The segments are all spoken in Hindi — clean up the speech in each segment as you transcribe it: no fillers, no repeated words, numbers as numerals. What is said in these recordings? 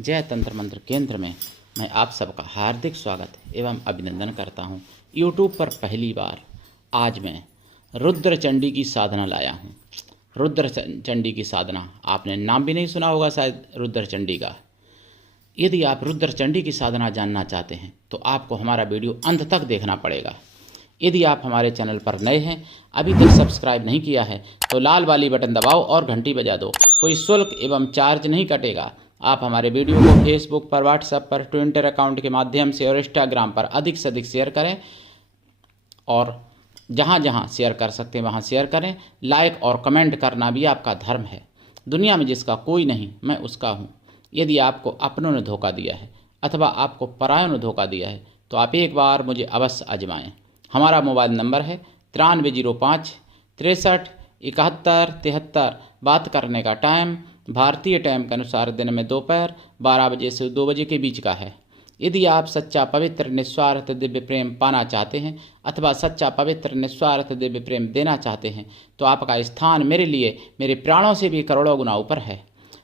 जय तंत्र मंत्र केंद्र में मैं आप सबका हार्दिक स्वागत एवं अभिनंदन करता हूं। यूट्यूब पर पहली बार आज मैं रुद्र चंडी की साधना लाया हूं। रुद्र चंडी की साधना आपने नाम भी नहीं सुना होगा शायद रुद्र चंडी का। यदि आप रुद्र चंडी की साधना जानना चाहते हैं तो आपको हमारा वीडियो अंत तक देखना पड़ेगा। यदि आप हमारे चैनल पर नए हैं, अभी तक सब्सक्राइब नहीं किया है तो लाल वाली बटन दबाओ और घंटी बजा दो। कोई शुल्क एवं चार्ज नहीं कटेगा। आप हमारे वीडियो को फेसबुक पर, व्हाट्सएप पर, ट्विटर अकाउंट के माध्यम से और इंस्टाग्राम पर अधिक से अधिक शेयर करें और जहाँ जहाँ शेयर कर सकते हैं वहाँ शेयर करें। लाइक और कमेंट करना भी आपका धर्म है। दुनिया में जिसका कोई नहीं मैं उसका हूँ। यदि आपको अपनों ने धोखा दिया है अथवा आपको परायों ने धोखा दिया है तो आप एक बार मुझे अवश्य आजमाएं। हमारा मोबाइल नंबर है 9305 63 71 73। बात करने का टाइम भारतीय टाइम के अनुसार दिन में दोपहर 12 बजे से 2 बजे के बीच का है। यदि आप सच्चा पवित्र निस्वार्थ दिव्य प्रेम पाना चाहते हैं अथवा सच्चा पवित्र निस्वार्थ दिव्य प्रेम देना चाहते हैं तो आपका स्थान मेरे लिए मेरे प्राणों से भी करोड़ों गुना ऊपर है।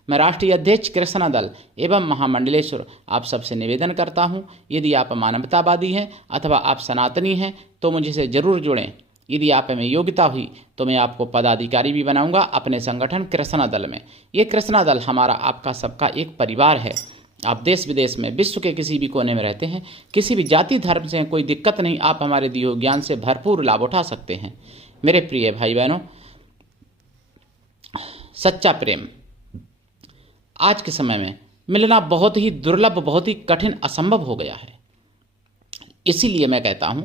मैं राष्ट्रीय अध्यक्ष कृष्णा दल एवं महामंडलेश्वर आप सबसे निवेदन करता हूं, यदि आप मानवतावादी हैं अथवा आप सनातनी हैं तो मुझसे ज़रूर जुड़ें। यदि आप में योग्यता हुई तो मैं आपको पदाधिकारी भी बनाऊंगा अपने संगठन कृष्णा दल में। ये कृष्णा दल हमारा आपका सबका एक परिवार है। आप देश विदेश में विश्व के किसी भी कोने में रहते हैं, किसी भी जाति धर्म से कोई दिक्कत नहीं, आप हमारे दिए हुए ज्ञान से भरपूर लाभ उठा सकते हैं। मेरे प्रिय भाई बहनों, सच्चा प्रेम आज के समय में मिलना बहुत ही दुर्लभ, बहुत ही कठिन, असंभव हो गया है। इसीलिए मैं कहता हूं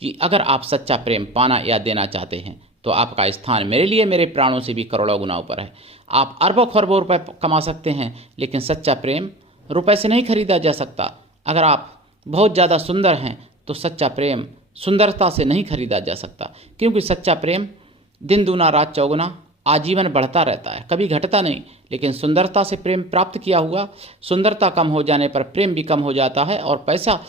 कि अगर आप सच्चा प्रेम पाना या देना चाहते हैं तो आपका स्थान मेरे लिए मेरे प्राणों से भी करोड़ों गुना ऊपर है। आप अरबों खरबों रुपए कमा सकते हैं लेकिन सच्चा प्रेम रुपए से नहीं खरीदा जा सकता। अगर आप बहुत ज़्यादा सुंदर हैं तो सच्चा प्रेम सुंदरता से नहीं खरीदा जा सकता, क्योंकि सच्चा प्रेम दिन दूना रात चौगुना आजीवन बढ़ता रहता है, कभी घटता नहीं। लेकिन सुंदरता से प्रेम प्राप्त किया हुआ, सुंदरता कम हो जाने पर प्रेम भी कम हो जाता है और पैसा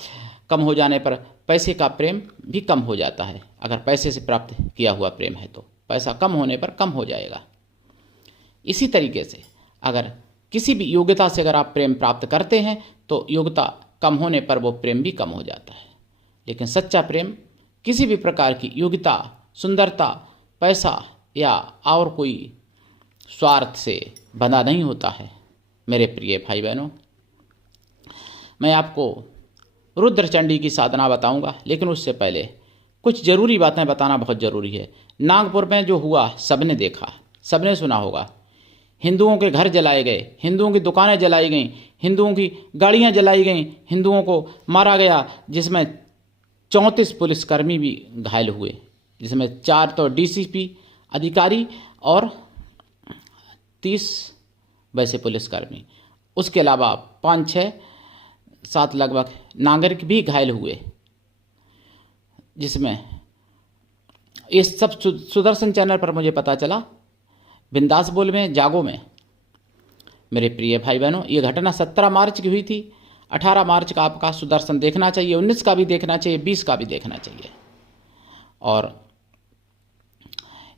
कम हो जाने पर पैसे का प्रेम भी कम हो जाता है। अगर पैसे से प्राप्त किया हुआ प्रेम है तो पैसा कम होने पर कम हो जाएगा। इसी तरीके से अगर किसी भी योग्यता से अगर आप प्रेम प्राप्त करते हैं तो योग्यता कम होने पर वो प्रेम भी कम हो जाता है। लेकिन सच्चा प्रेम किसी भी प्रकार की योग्यता, सुंदरता, पैसा या और कोई स्वार्थ से बंधा नहीं होता है। मेरे प्रिय भाई बहनों, मैं आपको रुद्र चंडी की साधना बताऊंगा, लेकिन उससे पहले कुछ ज़रूरी बातें बताना बहुत ज़रूरी है। नागपुर में जो हुआ सबने देखा, सबने सुना होगा। हिंदुओं के घर जलाए गए, हिंदुओं की दुकानें जलाई गईं, हिंदुओं की गाड़ियां जलाई गईं, हिंदुओं को मारा गया, जिसमें 34 पुलिसकर्मी भी घायल हुए, जिसमें 4 तो डीसीपी अधिकारी और 30 वैसे पुलिसकर्मी, उसके अलावा 5, 6, 7 लगभग नागरिक भी घायल हुए, जिसमें ये सब सुदर्शन चैनल पर मुझे पता चला, बिंदास बोल में, जागो में। मेरे प्रिय भाई बहनों, ये घटना 17 मार्च की हुई थी। 18 मार्च का आपका सुदर्शन देखना चाहिए, 19 का भी देखना चाहिए, 20 का भी देखना चाहिए। और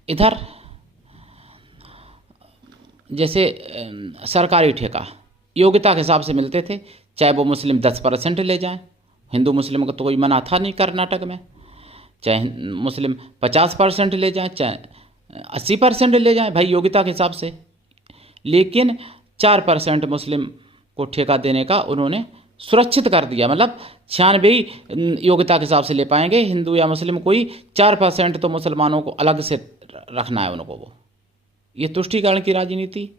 इधर जैसे सरकारी ठेका योग्यता के हिसाब से मिलते थे, चाहे वो मुस्लिम 10% ले जाएं, हिंदू मुस्लिम को तो कोई मना था नहीं कर्नाटक में, चाहे मुस्लिम 50% ले जाएं, चाहे 80% ले जाएं, भाई योग्यता के हिसाब से। लेकिन 4% मुस्लिम को ठेका देने का उन्होंने सुरक्षित कर दिया, मतलब 96 योग्यता के हिसाब से ले पाएंगे, हिंदू या मुस्लिम कोई 4% तो मुसलमानों को अलग से रखना है उनको। वो ये तुष्टीकरण की राजनीति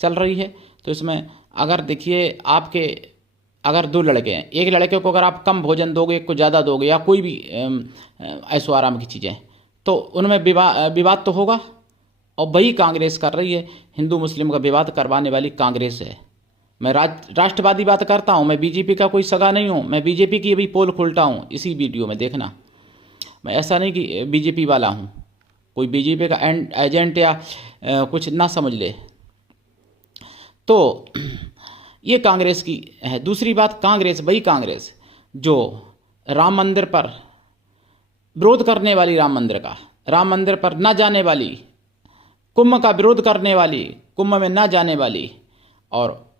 चल रही है। तो इसमें अगर देखिए, आपके अगर 2 लड़के हैं, एक लड़के को अगर आप कम भोजन दोगे, एक को ज़्यादा दोगे, या कोई भी ऐशो आराम की चीज़ें, तो उनमें विवाद तो होगा। और वही कांग्रेस कर रही है, हिंदू मुस्लिम का विवाद करवाने वाली कांग्रेस है। मैं राष्ट्रवादी बात करता हूँ, मैं बीजेपी का कोई सगा नहीं हूँ, मैं बीजेपी की अभी पोल खोलता हूँ इसी वीडियो में, देखना। मैं ऐसा नहीं कि बीजेपी वाला हूँ, कोई बीजेपी का एजेंट या कुछ ना समझ ले। तो ये कांग्रेस की है। दूसरी बात, कांग्रेस, वही कांग्रेस जो राम मंदिर पर विरोध करने वाली, राम मंदिर पर ना जाने वाली, कुंभ का विरोध करने वाली, कुंभ में ना जाने वाली, और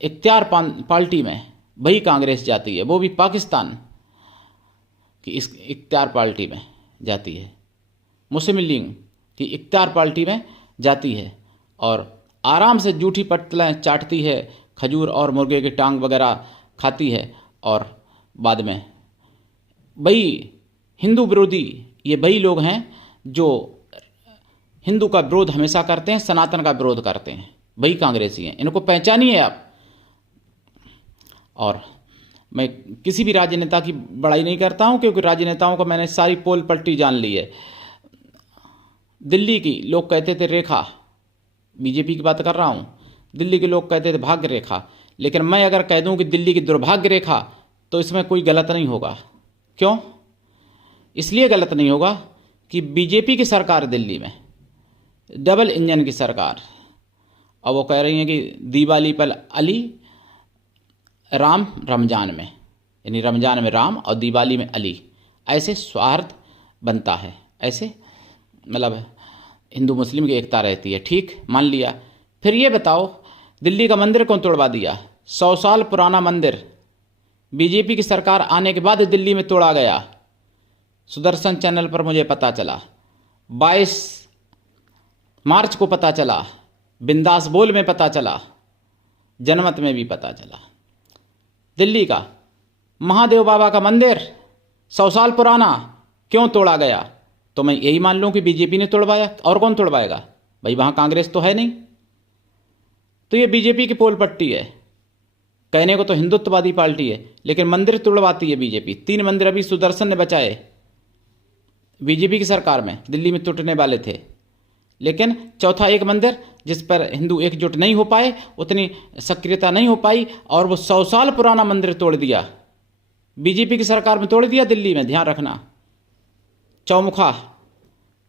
इख्तियार पार्टी में वही कांग्रेस जाती है, वो भी पाकिस्तान की इस इख्तियार पार्टी में जाती है, मुस्लिम लीग की इख्तियार पार्टी में जाती है और आराम से जूठी पत्तलें चाटती है, खजूर और मुर्गे की टांग वगैरह खाती है। और बाद में वही हिंदू विरोधी, ये वही लोग हैं जो हिंदू का विरोध हमेशा करते हैं, सनातन का विरोध करते हैं, वही कांग्रेसी हैं। इनको पहचानिए आप। और मैं किसी भी राजनेता की बड़ाई नहीं करता हूं, क्योंकि राजनेताओं को मैंने सारी पोल पलटी जान ली है। दिल्ली की लोग कहते थे रेखा, बीजेपी की बात कर रहा हूं, दिल्ली के लोग कहते थे भाग्य रेखा, लेकिन मैं अगर कह दूं कि दिल्ली की दुर्भाग्य रेखा, तो इसमें कोई गलत नहीं होगा। क्यों? इसलिए गलत नहीं होगा कि बीजेपी की सरकार दिल्ली में डबल इंजन की सरकार, और वो कह रही हैं कि दिवाली पर अली, राम रमजान में, यानी रमजान में राम और दिवाली में अली, ऐसे स्वार्थ बनता है, ऐसे मतलब हिंदू मुस्लिम की एकता रहती है। ठीक, मान लिया। फिर ये बताओ, दिल्ली का मंदिर कौन तोड़वा दिया? 100 साल पुराना मंदिर बीजेपी की सरकार आने के बाद दिल्ली में तोड़ा गया। सुदर्शन चैनल पर मुझे पता चला, 22 मार्च को पता चला, बिंदास बोल में पता चला, जनमत में भी पता चला। दिल्ली का महादेव बाबा का मंदिर 100 साल पुराना क्यों तोड़ा गया? तो मैं यही मान लूं कि बीजेपी ने तोड़वाया, और कौन तोड़वाएगा भाई? वहां कांग्रेस तो है नहीं। तो ये बीजेपी की पोल पट्टी है। कहने को तो हिंदुत्ववादी पार्टी है, लेकिन मंदिर तोड़वाती है बीजेपी। 3 मंदिर अभी सुदर्शन ने बचाए बीजेपी की सरकार में, दिल्ली में टूटने वाले थे, लेकिन चौथा एक मंदिर जिस पर हिंदू एकजुट नहीं हो पाए, उतनी सक्रियता नहीं हो पाई, और वो 100 साल पुराना मंदिर तोड़ दिया, बीजेपी की सरकार में तोड़ दिया दिल्ली में। ध्यान रखना, चौमुखा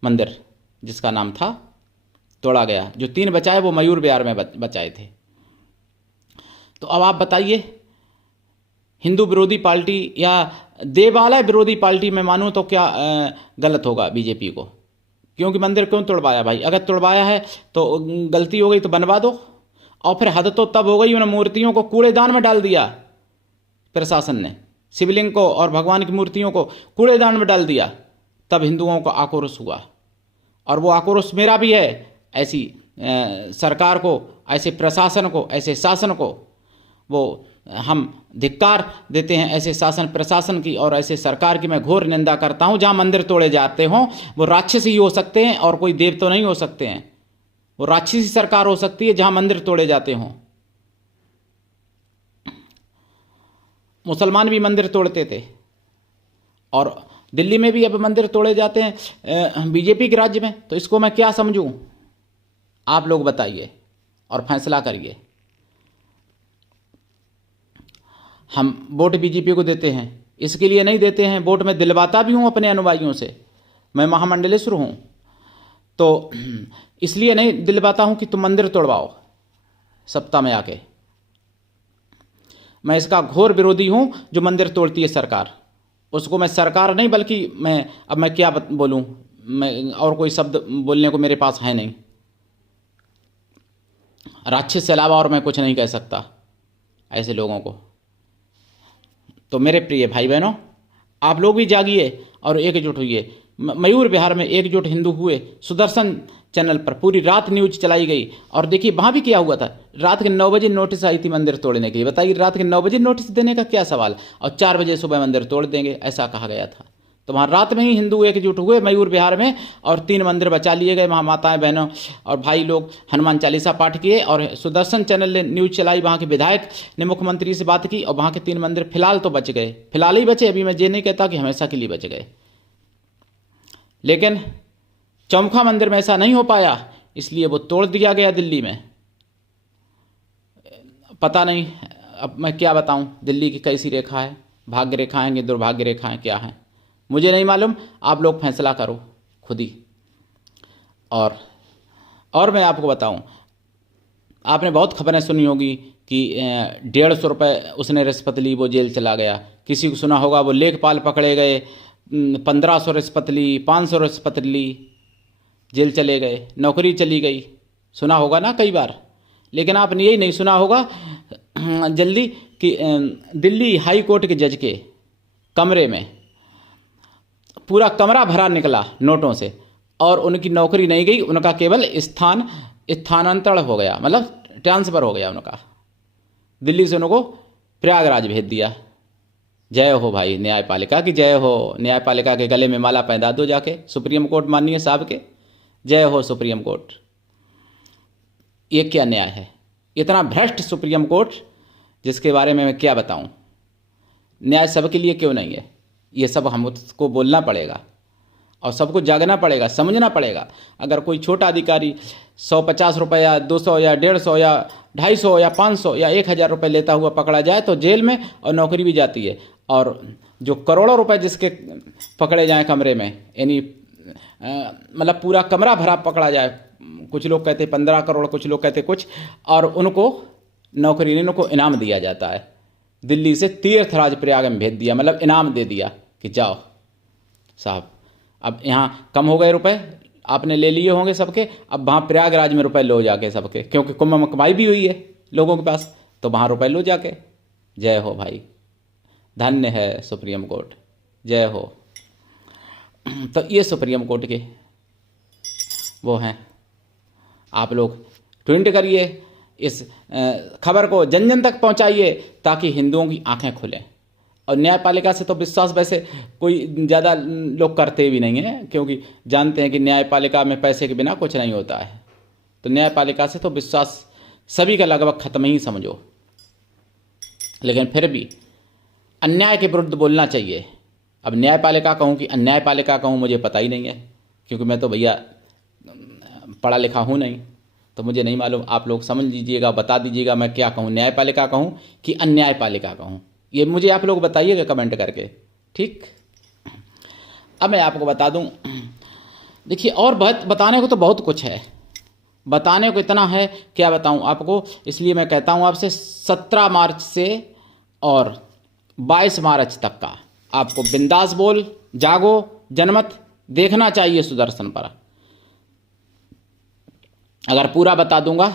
मंदिर जिसका नाम था, तोड़ा गया। जो 3 बचाए वो मयूर विहार में बचाए थे। तो अब आप बताइए, हिंदू विरोधी पार्टी या देवालय विरोधी पार्टी में मानूं तो क्या गलत होगा बीजेपी को? क्योंकि मंदिर क्यों तोड़वाया भाई? अगर तोड़वाया है तो गलती हो गई तो बनवा दो। और फिर हद तो तब हो गई, उन मूर्तियों को कूड़ेदान में डाल दिया प्रशासन ने, शिवलिंग को और भगवान की मूर्तियों को कूड़ेदान में डाल दिया। तब हिंदुओं को आक्रोश हुआ, और वो आक्रोश मेरा भी है। ऐसी सरकार को, ऐसे प्रशासन को, ऐसे शासन को वो हम धिक्कार देते हैं, ऐसे शासन प्रशासन की और ऐसे सरकार की मैं घोर निंदा करता हूं। जहां मंदिर तोड़े जाते हों वो राक्षस ही हो सकते हैं, और कोई देव तो नहीं हो सकते हैं। वो राक्षसी सरकार हो सकती है जहां मंदिर तोड़े जाते हों। मुसलमान भी मंदिर तोड़ते थे, और दिल्ली में भी अब मंदिर तोड़े जाते हैं बीजेपी के राज्य में। तो इसको मैं क्या समझूं? आप लोग बताइए और फैसला करिए। हम वोट बीजेपी को देते हैं, इसके लिए नहीं देते हैं, वोट मैं दिलवाता भी हूं अपने अनुयायियों से। मैं महामंडलेश्वर हूं, तो इसलिए नहीं दिलवाता हूं कि तुम मंदिर तोड़वाओ सप्ताह में आके। मैं इसका घोर विरोधी हूं जो मंदिर तोड़ती है सरकार। उसको मैं सरकार नहीं, बल्कि मैं क्या बोलूं, मैं और कोई शब्द बोलने को मेरे पास है नहीं। राक्षस से अलावा और मैं कुछ नहीं कह सकता ऐसे लोगों को। तो मेरे प्रिय भाई बहनों, आप लोग भी जागिए और एकजुट होइए। मयूर विहार में एकजुट हिंदू हुए। सुदर्शन चैनल पर पूरी रात न्यूज चलाई गई, और देखिए वहाँ भी क्या हुआ था। रात के 9 बजे नोटिस आई थी मंदिर तोड़ने के लिए। बताइए, रात के 9 बजे नोटिस देने का क्या सवाल, और 4 बजे सुबह मंदिर तोड़ देंगे, ऐसा कहा गया था। तो वहाँ रात में ही हिंदू एकजुट हुए मयूर विहार में, और 3 मंदिर बचा लिए गए। वहाँ माताएं, बहनों और भाई लोग हनुमान चालीसा पाठ किए, और सुदर्शन चैनल ने न्यूज़ चलाई। वहाँ के विधायक ने मुख्यमंत्री से बात की, और वहाँ के 3 मंदिर फिलहाल तो बच गए, फिलहाल ही बचे। अभी मैं ये नहीं कहता कि हमेशा के लिए बच गए, लेकिन चौमुखा मंदिर में ऐसा नहीं हो पाया, इसलिए वो तोड़ दिया गया दिल्ली में। पता नहीं अब मैं क्या बताऊं, दिल्ली की कैसी रेखा है, भाग्य रेखाएं कि दुर्भाग्य रेखाएं क्या हैं, मुझे नहीं मालूम। आप लोग फैसला करो खुद ही। और मैं आपको बताऊं, आपने बहुत खबरें सुनी होगी कि 150 रुपये उसने रिश्वत ली, वो जेल चला गया। किसी को सुना होगा वो लेखपाल पकड़े गए, 1500 रिश्वत ली, 500 रिश्वत ली, जेल चले गए, नौकरी चली गई। सुना होगा ना कई बार। लेकिन आपने यही नहीं सुना होगा जल्दी कि दिल्ली हाई कोर्ट के जज के कमरे में पूरा कमरा भरा निकला नोटों से और उनकी नौकरी नहीं गई, उनका केवल स्थानांतरण हो गया, मतलब ट्रांसफ़र हो गया उनका। दिल्ली से उनको प्रयागराज भेज दिया। जय हो भाई न्यायपालिका की, जय हो। न्यायपालिका के गले में माला पहना दो जाके सुप्रीम कोर्ट माननीय साहब के। जय हो सुप्रीम कोर्ट। ये क्या न्याय है? इतना भ्रष्ट सुप्रीम कोर्ट जिसके बारे में मैं क्या बताऊं। न्याय सबके लिए क्यों नहीं है? ये सब हमको बोलना पड़ेगा और सबको जागना पड़ेगा, समझना पड़ेगा। अगर कोई छोटा अधिकारी 150 रुपये या 200 या 150 या 250 या 500 या 1000 रुपये लेता हुआ पकड़ा जाए तो जेल में और नौकरी भी जाती है। और जो करोड़ों रुपए जिसके पकड़े जाएं कमरे में, यानी मतलब पूरा कमरा भरा पकड़ा जाए, कुछ लोग कहते 15 करोड़, कुछ लोग कहते कुछ, और उनको नौकरी नहीं, उनको इनाम दिया जाता है। दिल्ली से तीर्थराज प्रयाग में भेज दिया, मतलब इनाम दे दिया कि जाओ साहब, अब यहाँ कम हो गए रुपए, आपने ले लिए होंगे सबके, अब वहाँ प्रयागराज में रुपए लो जाके सबके, क्योंकि कुंभ में कमाई भी हुई है लोगों के पास, तो वहाँ रुपए लो जाके। जय हो भाई, धन्य है सुप्रीम कोर्ट, जय हो। तो ये सुप्रीम कोर्ट के वो हैं। आप लोग ट्विट करिए, इस खबर को जन जन तक पहुंचाइए ताकि हिंदुओं की आंखें खुलें। और न्यायपालिका से तो विश्वास वैसे कोई ज़्यादा लोग करते भी नहीं हैं, क्योंकि जानते हैं कि न्यायपालिका में पैसे के बिना कुछ नहीं होता है। तो न्यायपालिका से तो विश्वास सभी का लगभग खत्म ही समझो। लेकिन फिर भी अन्याय के विरुद्ध बोलना चाहिए। अब न्यायपालिका कहूँ कि अन्यायपालिका कहूँ, मुझे पता ही नहीं है, क्योंकि मैं तो भैया पढ़ा लिखा हूँ नहीं, तो मुझे नहीं मालूम। आप लोग समझ लीजिएगा, बता दीजिएगा मैं क्या कहूँ, न्यायपालिका कहूँ कि अन्यायपालिका कहूँ, ये मुझे आप लोग बताइएगा कमेंट करके, ठीक। अब मैं आपको बता दूँ, देखिए, और बताने को तो बहुत कुछ है, बताने को इतना है क्या बताऊँ आपको। इसलिए मैं कहता हूँ आपसे 17 मार्च से और 22 मार्च तक का आपको बिंदास बोल, जागो, जनमत देखना चाहिए सुदर्शन पर। अगर पूरा बता दूंगा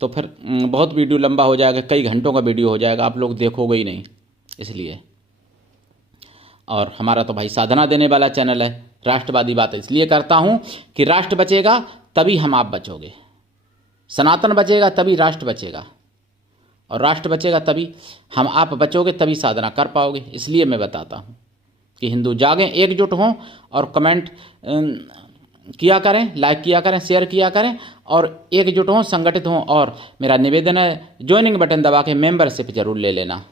तो फिर बहुत वीडियो लंबा हो जाएगा, कई घंटों का वीडियो हो जाएगा, आप लोग देखोगे ही नहीं, इसलिए। और हमारा तो भाई साधना देने वाला चैनल है, राष्ट्रवादी बात इसलिए करता हूँ कि राष्ट्र बचेगा तभी हम आप बचोगे, सनातन बचेगा तभी राष्ट्र बचेगा, और राष्ट्र बचेगा तभी हम आप बचोगे, तभी साधना कर पाओगे। इसलिए मैं बताता हूँ कि हिंदू जागें, एकजुट हों और कमेंट किया करें, लाइक किया करें, शेयर किया करें और एकजुट हों, संगठित हों। और मेरा निवेदन है, ज्वाइनिंग बटन दबा के मेंबरशिप जरूर ले लेना।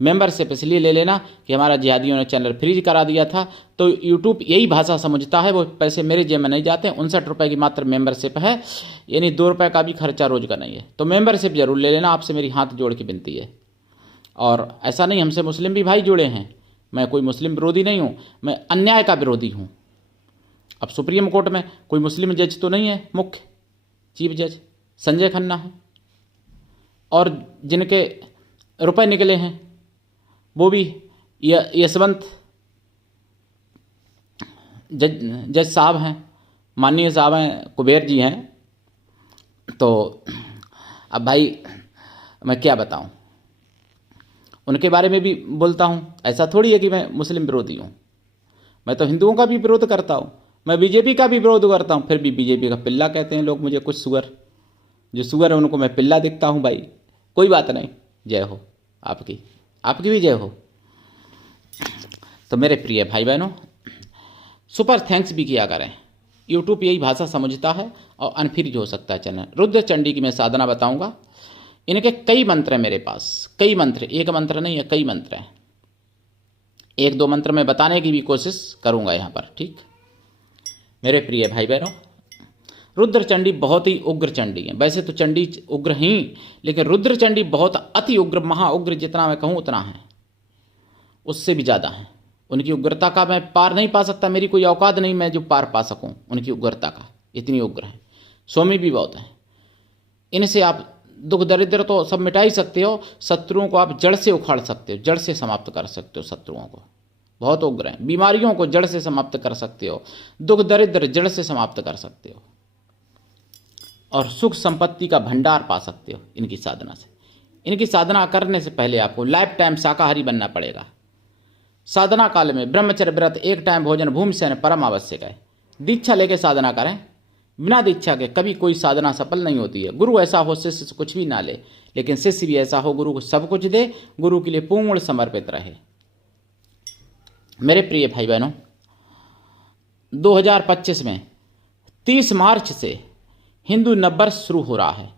मेंबरशिप इसलिए ले लेना कि हमारा जिहादियों ने चैनल फ्रीज करा दिया था, तो यूट्यूब यही भाषा समझता है, वो पैसे मेरे जेब में नहीं जाते। 59 रुपये की मात्र मेंबरशिप है, यानी 2 रुपये का भी खर्चा रोज का नहीं है। तो मेंबरशिप जरूर ले लेना, आपसे मेरी हाथ जोड़ के विनती है। और ऐसा नहीं, हमसे मुस्लिम भी भाई जुड़े हैं, मैं कोई मुस्लिम विरोधी नहीं हूँ, मैं अन्याय का विरोधी हूँ। अब सुप्रीम कोर्ट में कोई मुस्लिम जज तो नहीं है, मुख्य चीफ जज संजय खन्ना है, और जिनके रुपए निकले हैं वो भी यशवंत जज साहब हैं, माननीय साहब हैं, कुबेर जी हैं। तो अब भाई मैं क्या बताऊं, उनके बारे में भी बोलता हूं। ऐसा थोड़ी है कि मैं मुस्लिम विरोधी हूं, मैं तो हिंदुओं का भी विरोध करता हूं, मैं बीजेपी का भी विरोध करता हूं। फिर भी बीजेपी का पिल्ला कहते हैं लोग मुझे, कुछ सुअर, जो सुअर है उनको मैं पिल्ला दिखता हूं भाई। कोई बात नहीं, जय हो आपकी, आपकी भी जय हो। तो मेरे प्रिय भाई बहनों, सुपर थैंक्स भी किया करें, यूट्यूब यही भाषा समझता है और अनफ्रीज हो सकता है चैनल। रुद्र चंडी की मैं साधना बताऊंगा, इनके कई मंत्र हैं मेरे पास, कई मंत्र, एक मंत्र नहीं है, कई मंत्र हैं। 1-2 मंत्र में बताने की भी कोशिश करूंगा यहाँ पर, ठीक। मेरे प्रिय भाई बहनों, रुद्र चंडी बहुत ही उग्र चंडी है। वैसे तो चंडी उग्र ही, लेकिन रुद्र चंडी बहुत अति उग्र, महाउग्र, जितना मैं कहूँ उतना है, उससे भी ज़्यादा है। उनकी उग्रता का मैं पार नहीं पा सकता, मेरी कोई औकात नहीं मैं जो पार पा सकूँ उनकी उग्रता का, इतनी उग्र है। स्वामी भी बहुत हैं। इनसे आप दुख दरिद्र तो सब मिटा ही सकते हो, शत्रुओं को आप जड़ से उखाड़ सकते हो, जड़ से समाप्त कर सकते हो शत्रुओं को, बहुत उग्र हैं। बीमारियों को जड़ से समाप्त कर सकते हो, दुख दरिद्र जड़ से समाप्त कर सकते हो। और सुख संपत्ति का भंडार पा सकते हो इनकी साधना से। इनकी साधना करने से पहले आपको लाइफ टाइम शाकाहारी बनना पड़ेगा। साधना काल में ब्रह्मचर्य व्रत, एक टाइम भोजन, भूमि शयन परम आवश्यक है। दीक्षा लेके साधना करें। बिना दीक्षा के कभी कोई साधना सफल नहीं होती है। गुरु ऐसा हो शिष्य से कुछ भी ना ले, लेकिन शिष्य भी ऐसा हो गुरु को सब कुछ दे, गुरु के लिए पूर्ण समर्पित रहे। मेरे प्रिय भाई बहनों, 2025 में 30 मार्च से हिंदू नववर्ष शुरू हो रहा है।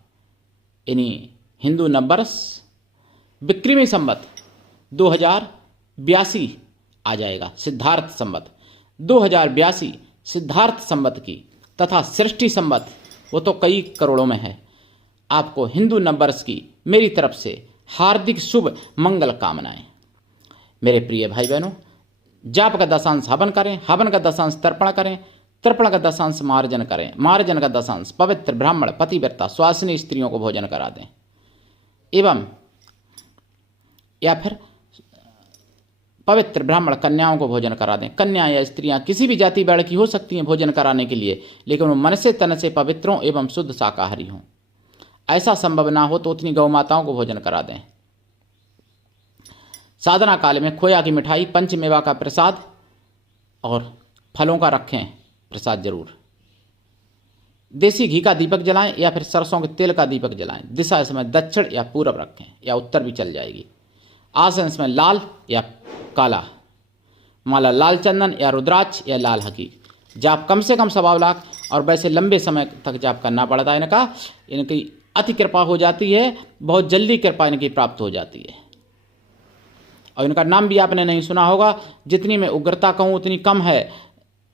यानी हिंदू नववर्ष विक्रमी संवत 2082 आ जाएगा। सिद्धार्थ संवत 2082 सिद्धार्थ संवत की तथा सृष्टि संवत वो तो कई करोड़ों में है। आपको हिंदू नववर्ष की मेरी तरफ से हार्दिक शुभ मंगल कामनाएं। मेरे प्रिय भाई बहनों, जाप का दशांश हवन करें, हवन का दशांश तर्पण करें, तर्पण का दशांश मार्जन करें, मार्जन का दशांश पवित्र ब्राह्मण पतिव्रता स्वासिनी स्त्रियों को भोजन करा दें, एवं या फिर पवित्र ब्राह्मण कन्याओं को भोजन करा दें। कन्या या स्त्रियां किसी भी जाति वर्ण की हो सकती हैं भोजन कराने के लिए, लेकिन वो मन से तन से पवित्र हों एवं शुद्ध शाकाहारी हों। ऐसा संभव ना हो तो उतनी गौ माताओं को भोजन करा दें। साधना काल में खोया की मिठाई, पंचमेवा का प्रसाद और फलों का रखें प्रसाद जरूर। देसी घी का दीपक जलाएं या फिर सरसों के तेल का दीपक जलाएं। दिशा इसमें दक्षिण या पूरब रखें या उत्तर भी चल जाएगी। आसन इसमें लाल या काला, माला लाल चंदन या रुद्राक्ष या लाल हकीर। जाप कम से कम 1.25 लाख और वैसे लंबे समय तक जाप करना पड़ता है। इनकी अति कृपा हो जाती है, बहुत जल्दी कृपा इनकी प्राप्त हो जाती है। और इनका नाम भी आपने नहीं सुना होगा। जितनी मैं उग्रता कहूँ उतनी कम है,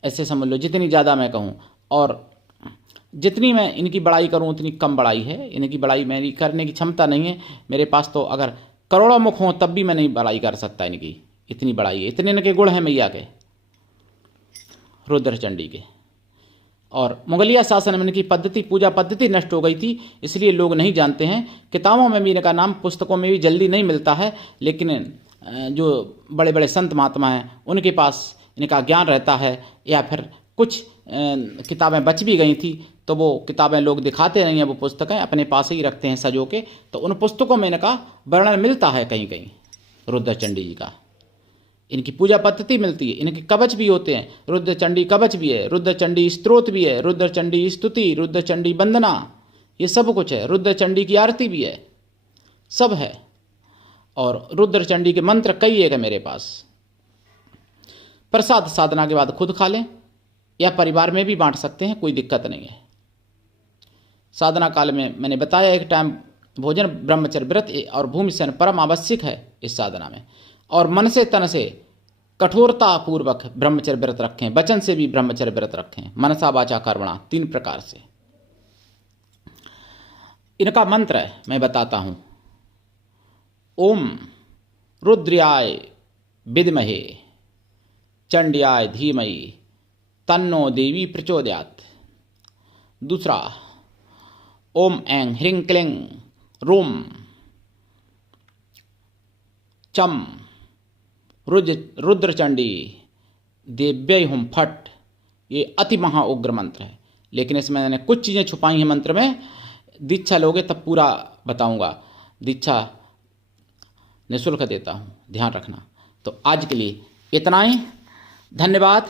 ऐसे समझ लो, जितनी ज़्यादा मैं कहूँ और जितनी मैं इनकी बड़ाई करूँ उतनी कम बड़ाई है। इनकी बड़ाई मेरी करने की क्षमता नहीं है मेरे पास, तो अगर करोड़ों मुख हों तब भी मैं नहीं बड़ाई कर सकता इनकी। इतनी बड़ाई है, इतने इनके गुण हैं मैया के, रुद्र चंडी के। और मुगलिया शासन में इनकी पद्धति, पूजा पद्धति नष्ट हो गई थी, इसलिए लोग नहीं जानते हैं। किताबों में भी इनका नाम, पुस्तकों में भी जल्दी नहीं मिलता है, लेकिन जो बड़े बड़े संत महात्मा हैं उनके पास इनका ज्ञान रहता है। या फिर कुछ किताबें बच भी गई थी तो वो किताबें लोग दिखाते नहीं हैं, वो पुस्तकें अपने पास ही रखते हैं सजो के, तो उन पुस्तकों में इनका वर्णन मिलता है कहीं कहीं रुद्र चंडी जी का। इनकी पूजा पद्धति मिलती है, इनके कवच भी होते हैं। रुद्र चंडी कवच भी है, रुद्र चंडी स्तोत्र भी है, रुद्र चंडी स्तुति, रुद्र चंडी वंदना, ये सब कुछ है। रुद्र चंडी की आरती भी है, सब है। और रुद्र चंडी के मंत्र कई एक है मेरे पास। प्रसाद साधना के बाद खुद खा लें या परिवार में भी बांट सकते हैं, कोई दिक्कत नहीं है। साधना काल में मैंने बताया एक टाइम भोजन, ब्रह्मचर्य व्रत और भूमि शयन परम आवश्यक है इस साधना में। और मन से तन से कठोरता पूर्वक ब्रह्मचर्य व्रत रखें, वचन से भी ब्रह्मचर्य व्रत रखें, मनसा वाचा कर्मणा, 3 प्रकार से। इनका मंत्र है, मैं बताता हूं। ओम रुद्राय विद्महे चंड्याय धीमहि तन्नो देवी प्रचोदयात्। दूसरा, ओम ऐं ह्रीं क्लीं रूम चम रुद्रचंडी देव्यै हुम फट। ये अति महा उग्र मंत्र है, लेकिन इसमें मैंने कुछ चीज़ें छुपाई हैं मंत्र में। दीक्षा लोगे तब पूरा बताऊंगा। दीक्षा निःशुल्क देता हूँ, ध्यान रखना। तो आज के लिए इतना ही, धन्यवाद।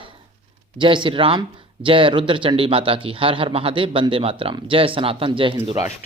जय श्री राम, जय रुद्र चंडी माता की। हर हर महादेव, वंदे मातरम। जय सनातन, जय हिंदू राष्ट्र।